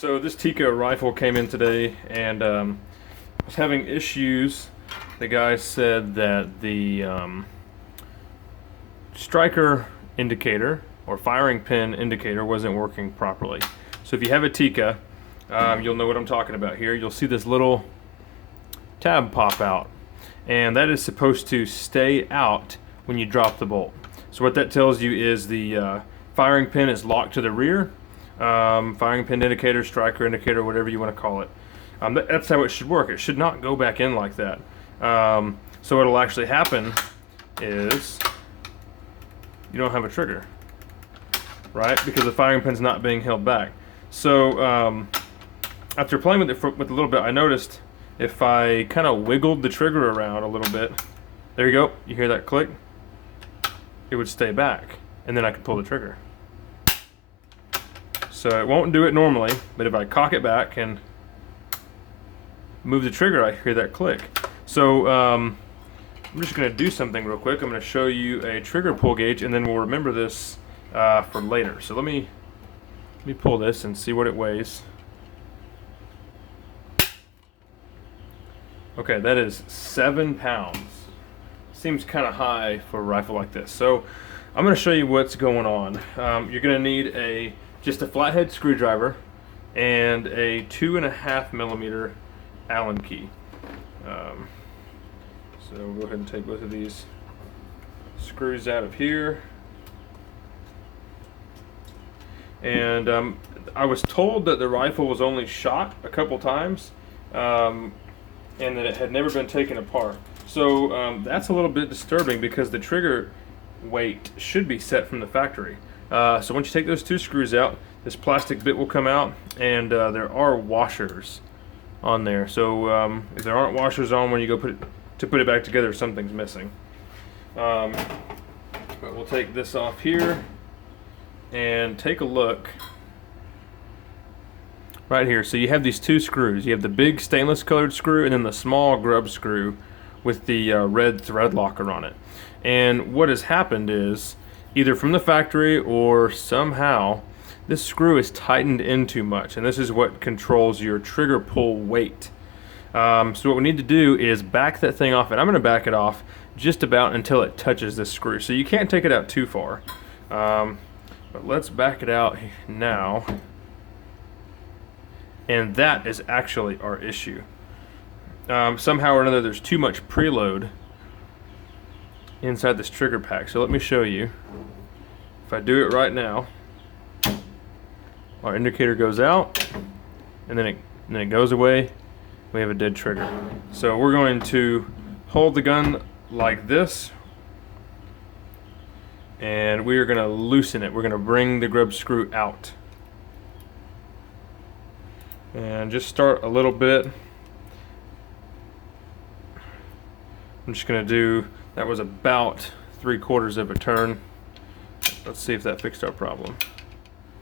So this Tikka rifle came in today and was having issues. The guy said that the striker indicator or firing pin indicator wasn't working properly. So if you have a Tikka, you'll know what I'm talking about here. You'll see this little tab pop out, and that is supposed to stay out when you drop the bolt. So what that tells you is the firing pin is locked to the rear. Firing pin indicator, striker indicator, whatever you want to call it. That's how it should work. It should not go back in like that. So what'll actually happen is you don't have a trigger, right? Because the firing pin's not being held back. So after playing with it a little bit, I noticed if I kind of wiggled the trigger around a little bit, there you go, you hear that click? It would stay back, and then I could pull the trigger. So it won't do it normally, but if I cock it back and move the trigger, I hear that click. So I'm just going to do something real quick. I'm going to show you a trigger pull gauge, and then we'll remember this for later. So let me pull this and see what it weighs. Okay, that is 7 pounds. Seems kind of high for a rifle like this. So I'm going to show you what's going on. You're going to need just a flathead screwdriver and a 2.5 millimeter Allen key. So we'll go ahead and take both of these screws out of here. And I was told that the rifle was only shot a couple times and that it had never been taken apart. So that's a little bit disturbing because the trigger weight should be set from the factory. So once you take those two screws out, this plastic bit will come out, and there are washers on there. So if there aren't washers on when you go put it back together, something's missing. But we'll take this off here and take a look right here. So you have these two screws. You have the big stainless colored screw and then the small grub screw with the red thread locker on it. And what has happened is, either from the factory or somehow, this screw is tightened in too much, and this is what controls your trigger pull weight. So what we need to do is back that thing off, and I'm going to back it off just about until it touches this screw. So you can't take it out too far, but let's back it out now. And that is actually our issue. Somehow or another, there's too much preload inside this trigger pack. So let me show you. If I do it right now, our indicator goes out, and then it goes away. We have a dead trigger. So we're going to hold the gun like this, and we are going to loosen it. We're going to bring the grub screw out, and just start a little bit. I'm just going to do, that was about 3/4 of a turn. Let's see if that fixed our problem.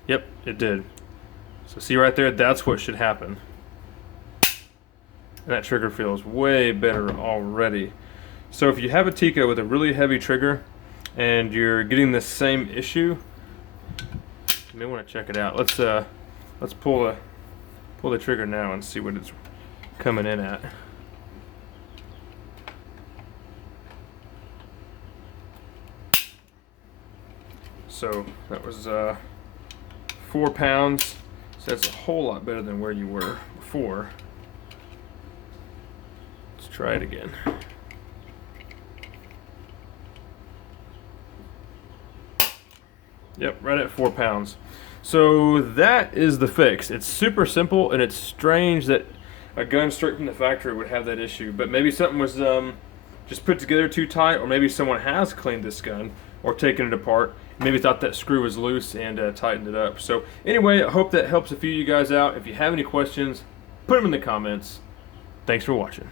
Yep, it did. So see right there, that's what should happen. And that trigger feels way better already. So if you have a Tikka with a really heavy trigger and you're getting the same issue, you may want to check it out. Let's pull the trigger now and see what it's coming in at. So that was 4 pounds. So that's a whole lot better than where you were before. Let's try it again. Yep, right at 4 pounds. So that is the fix. It's super simple, and it's strange that a gun straight from the factory would have that issue. But maybe something was just put together too tight, or maybe someone has cleaned this gun or taken it apart, maybe thought that screw was loose and tightened it up. So anyway, I hope that helps a few of you guys out. If you have any questions, put them in the comments. Thanks for watching.